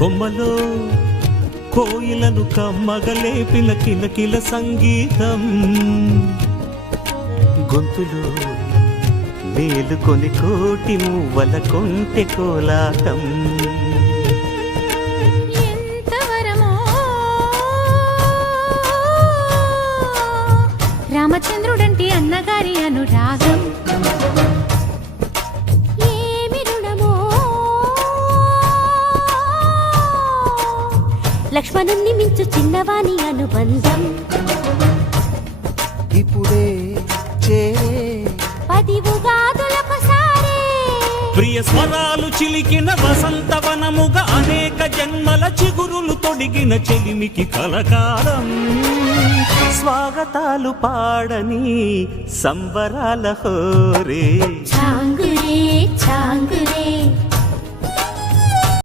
కొమ్మలో కోయిలను కమ్మగలేపిన కిలకిల సంగీతం, గొంతులో మేలుకొని కోటి మువ్వల కొంటె కోలాటం. రామచంద్రుడంటి అన్నగారి అనురాగం ఏమి రుణమో, లక్ష్మణుణ్ణి మించు చిన్నవాణి అనుబంధం. ఇప్పుడే చే 10 ఉగాదులొకసారే ప్రియ స్వరాలు చిలికిన వసంతవనముగా అనేక జన్మల చిగురులు తొడిగిన చెలిమికి కలకాలం. స్వాగతాలు పాడని సంబరాల హోరే చాంగురే చాంగురే